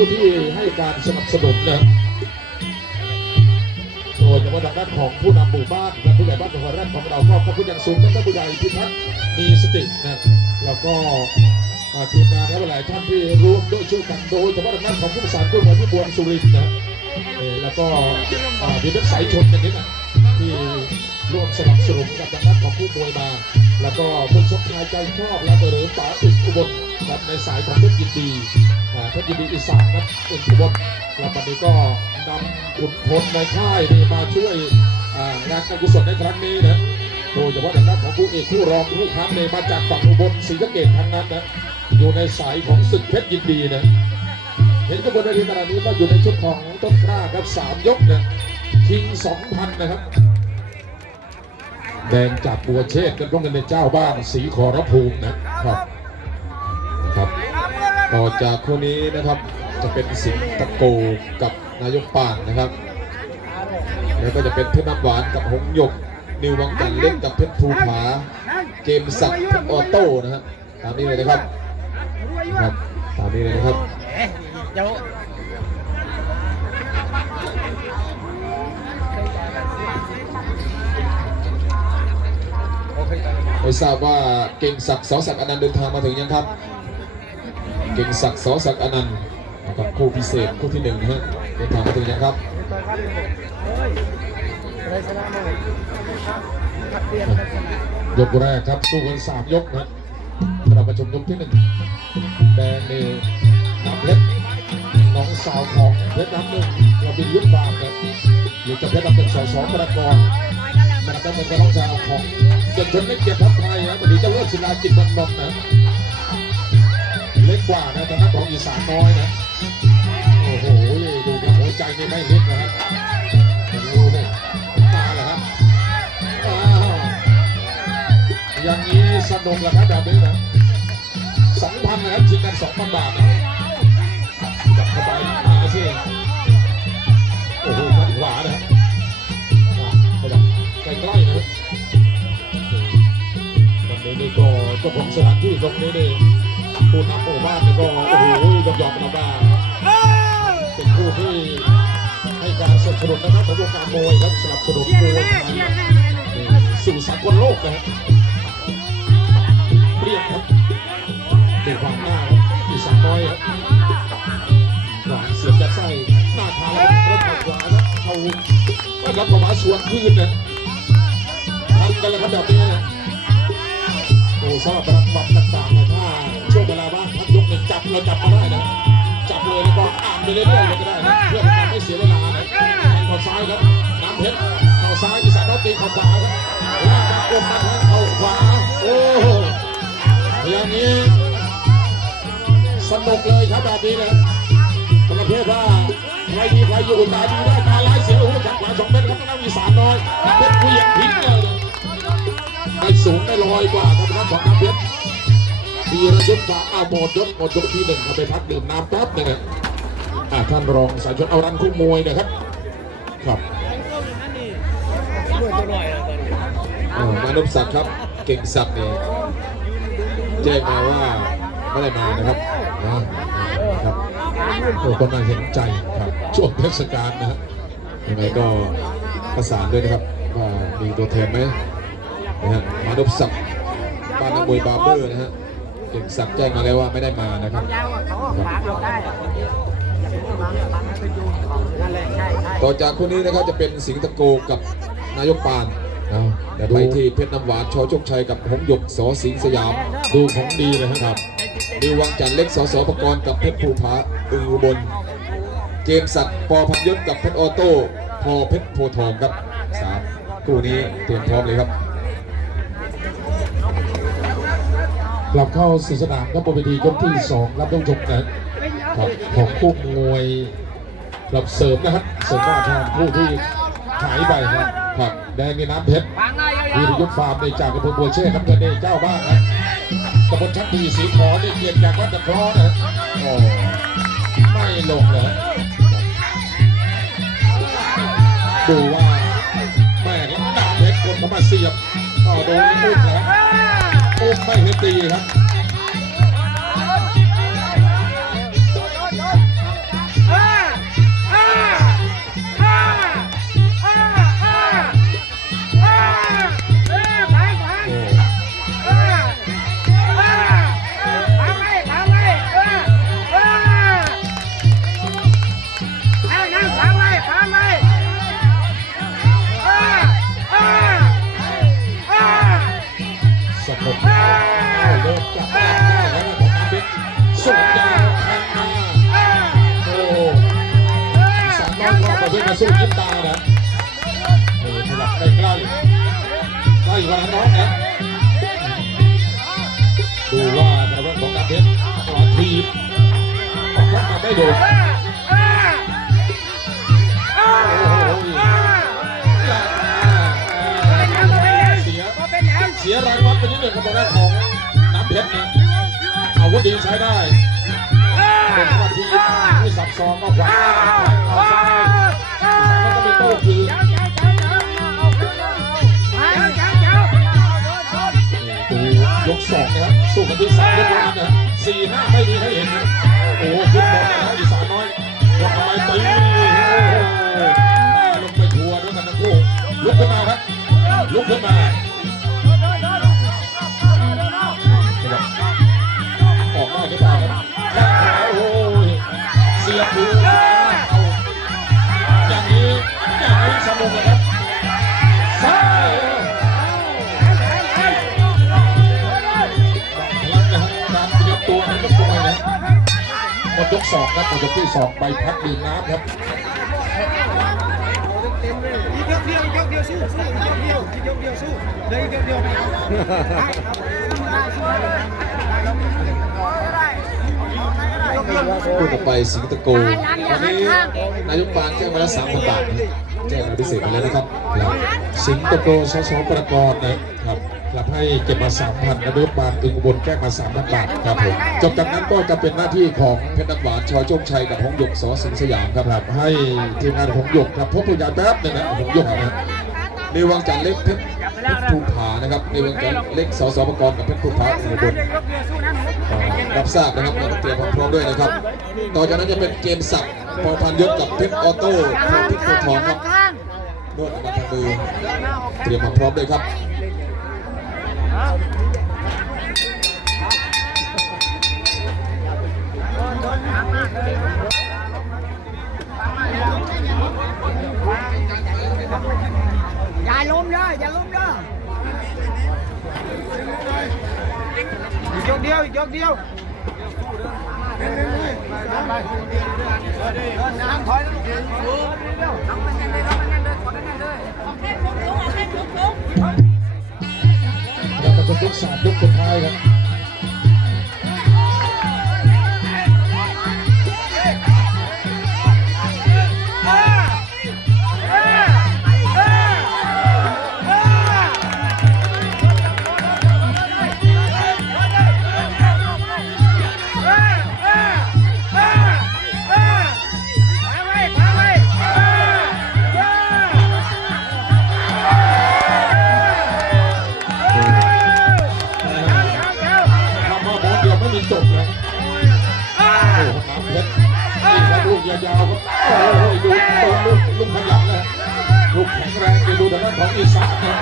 ผู้ที่ให้การสนับสนุนนะครับโดยเฉพาะทางด้านของผู้นำหมู่บ้านและผู้ใหญ่บ้านจังหวัดแรกของเราก็ขอบคุณอย่างสูงท่านผู้ใหญ่พิทักษ์มีสตินะแล้วก็ทีมงานและหลายท่านที่ร่วมด้วยช่วยกันโดยเฉพาะทางด้านของผู้ประสานกู้ภัยที่บวนสุรินทร์นะแล้วก็อ่ามีนักสายชนอย่างนี้นะที่ร่วมสนับสนุนกับทางด้านของผู้มวยมา แล้วก็คุณสมชายใจชอบและหรือป๋าอึดอุบลในสายของเพชรยินดี เพชรยินดีอีสานครับเป็นขบวนแล้ววันนี้ก็นำขุนพลในค่ายนี่มาช่วยงานการกุศลในครั้งนี้นะโดยเฉพาะทางด้านของผู้เอกผู้รองผู้ค้ำเนี่ยมาจากฝั่งอุบลศรีสะเกดทั้งนั้นนะอยู่ในสายของศึกเพชรยินดีนะเห็นกระบวนการขณะนี้ก็อยู่ในชุดของต้นกล้าครับสามยกนะคิงสองพันนะครับแดงจากบัวเชษกันต้องกันในเจ้าบ้านสีขอรภูมินะครับ ต่อจากคู่นี้นะครับจะเป็นสิงห์ตะโกกับนายกป่านนะครับ แล้วก็จะเป็นเพชรน้ำหวานกับหงส์หยก นิววังจันเล่นกับเพชรภูผา เกมสักดิ์เพชรออโต้นะครับตามนี้เลยนะครับครับตามนี้เลยนะครับไม่ทราบว่าเก่งศักดิ์สอศักดิ์อนันต์เดินทางมาถึงยังครับ เก่งศักดิ์สอศักดิ์อนันต์นะครับคู่พิเศษคู่ที่หนึ่งนะฮะเดินทางมาถึงยังครับยกแรกครับสู้กันสามยกนะเรามาชมยกที่หนึ่งแดงนี่น้ำเพชรน้องสาวของเพชรน้ำหนึ่งเราบินยุทธบางครับอยู่กับเพชรน้ำหนึ่งสองสองประกอบมันต้องเป็นน้องสาวของจนชนเล็กเกียรติทัพไทยนะวันนี้จะเลิกศิลาจิตบันดงนะ ล็กกว่านะทางด้าของอีสานน้อยนะโอ้โหดูครับหัวใจนี่ไม่เล็กนะครับดูเนี่ยมาแล้วครับอ้าวอย่างนี้สนุกแหละครับแบบนี้นะสองพันนะครับชิงกันสองพันบาทนะจับเข้าไปมาสิโอ้โหขวานะครับใกล้ๆนะครับวันนี้ก็เจ้าของสถานที่ตรงนี้นี่ผู้นำหมู่ บ้านก็โอ้โหยอมยอมๆนะว่าเป็นผู้ที่ให้การสนับสนุนนะครับของวงการมวยครับสนับสนุนมวยสู่สากลโลกนะครับเปรี้ยงครับดูความหน้าครับอีสานน้อยครับหวานเสียบยัดไส้หน้าทางแล้วก็รถหวานนะเขาก็รับประมาสวนคืนนะทำกันเลยครับแบบนี้โอ้สำหรับระดับต่างๆนะถ้าช่วงเวลาว่าง ยกหนึ่งจับเราจับมาได้นะจับเลยแล้วก็อ่านไปเรื่อยๆเลยก็ได้นะเพื่อทำให้เสียเวลานะแทงเข่าซ้ายครับน้ำเพชรเข่าซ้ายอีสานตีข่าขวาครับลากมากดมาแทงเข่าขวาโอ้โหอย่างนี้สนุกเลยครับแบบนี้นะประเภทว่าใครดีใครอยู่ตาดีได้ตาร้ายเสียโอ้โหจับหลายสองเมตรครับนักวิสานน้อยเป็นผู้ยังทิ้งเลยได้สูงได้ลอยกว่าครับน้ำของน้ำเพชร ดีระยุทธาเอาหมดยศหมดยกที่หนึ่งเอาไปพักดื่มน้ำแป๊บนึงนะอะท่านรองสายชนเอารันคู่มวยนะครับ ครับด้วยตัวหน่อยนะตอนนี้อ่ามานพศักดิ์ครับ เก่งศักดิ์นี่แจ้งมาว่าไม่ได้มานะครับนะครับโอ้ก็น่าเห็นใจครับช่วงเทศกาลนะฮะยังไงก็ประสานด้วยนะครับว่ามีตัวแทนไหมนะฮะมานพศักดิ์บ้านนักมวยบาร์เบอร์นะฮะ เก่งศักดิ์แจ้งมาแล้วว่าไม่ได้มานะครับยาวเขาขวางเราได้อะอย่าไปบังบังให้ไปดูนั่นแหละใช่ใช่ต่อจากคู่นี้นะครับจะเป็นสิงห์ตะโกกับนายกปานเอาเดี๋ยวไปที่เพชรน้ำหวานชอโชคชัยกับหงส์หยกสอสิงห์สยามดูของดีเลยครับนิววังจันทร์เล็กสอสอปกรณ์กับเพชรภูผาอึงอุบลเกมสัตว์ปอพันยศกับเพชรออโต้พอเพชรโพธิ์ทองครับสามคู่นี้เตรียมพร้อมเลยครับ กลับเข้าสู่สนามครับบนเวทียกที่สองรับต้องชมนะครับของคู่มวยกลับเสริมนะครับเสริมว่าทางผู้ที่หายไปครับครับแดงในน้ำเพชรวีรยุทธฟาร์มในจากอำเภอบัวเชษครับเงินในเจ้าบ้านนะตำบลชักดีสีขอในเกียรติจากวัดตะเคราะห์นะโอ้ไม่ลงเลยดูว่าแม่ครับดาบเพชรกดเข้ามาเสียบก็โดนอุ้มแล้ว อุ้มไม่เห็นตีครับ สู้ยิ้มตานะเออขยับใกล้ใกล้ใกล้ว่าน้องนะดูว่าในเรื่องของการเพชรตลอดทีมออกมาไม่โดนโอ้โหเสียเสียรายวัดไปนิดหนึ่งกับทางด้านของน้ำเพชรนะอาวุธดีใช้ได้เป็นนทีที่สับซองก็ขวาเอาซ้า แล้วก็เป็นโต้คืนดูยกสองนะครับสู้กันที่สามยกวันนะสี่ห้าไม่ดีให้เห็นนะโอ้โหขึ้นบนนะอีสานน้อยวางไม้ตี ดยกสองครับหมดยกที่สองใบพัดดื่มน้ำครับอีกยกเดียวอีกยกเดียวสู้สู้อีกยกเดียวอีกยกเดียวสู้เดี๋ยวอีกยกเดียวพูดต่อไปสิงตะโกวันนี้นายกปานแจ้งมาแล้วสามพันบาทแจ้งมาพิเศษไปแล้วนะครับ สิงตะโกสสประกรณ์นะครับ รับให้เก็บมาสามพันนายกปานตึงอุบลแจ้งมาสามพันบาทครับผมจบจากนั้นก็จะเป็นหน้าที่ของเพชรน้ำหวานชอโชคชัยกับหงหยกสอสิงห์สยามครับครับให้ทีมงานหงหยกครับพบผู้ใหญ่แป๊บหนึงนะหงหยกนะในวังจันทร์เล็กเพชรภูผานะครับในวังจันทร์เล็กสสประกรณ์กับเพชรภูผาอุบลรับทราบนะครับแล้วก็เตรียมความพร้อมด้วยนะครับ ต่อจากนั้นจะเป็นเกมสักพอพันยศกับเพชรออโต้เพชรโพธิ์ทองครับนวดมาทางมือเตรียมความพร้อมด้วยครับ อย่าล้มเด้ออย่าล้มเด้ออีกยกเดียวอีกยกเดียวน้ำถอยแล้วลูกแล้วก็จะยกสามยกสุดท้ายครับ ยาวครับโอ้โหดูตรงลูกลูกขยันนะลูกแข็งแรงไปดูทางด้านของอีสานนะ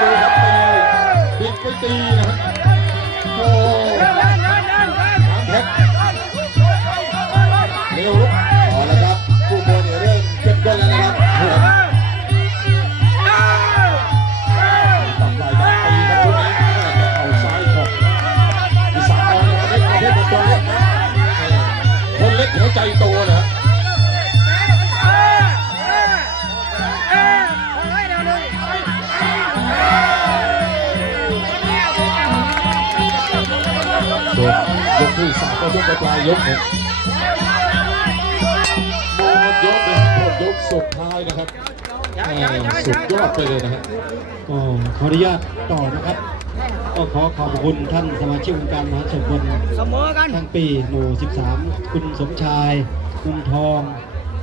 ดูครับตีบิดไปตีนะ ดนยกที่สามก็ยกไปปลายยกเนี่ยหมดยกเลยหมดยกสุดท้ายนะครับแหม่สุดยอดไปเลยนะฮะก็ขออนุญาตต่อนะครับ ก็ขอขอบคุณท่านสมาชิกองค์การมหาชนบนเสมอกันทั้งปีหมู่ 13 คุณสมชาย คุณทอง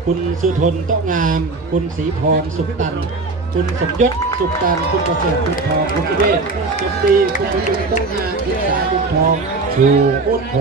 คุณสุทนโต๊ะงาม คุณศรีพรสุขตัน คุณสมยศสุขตัน คุณประเสริฐคุณทอง คุณสุเวศสมดีคุณประยุทธ์โต๊ะงามคุณสาคุณทอง ชูคุณข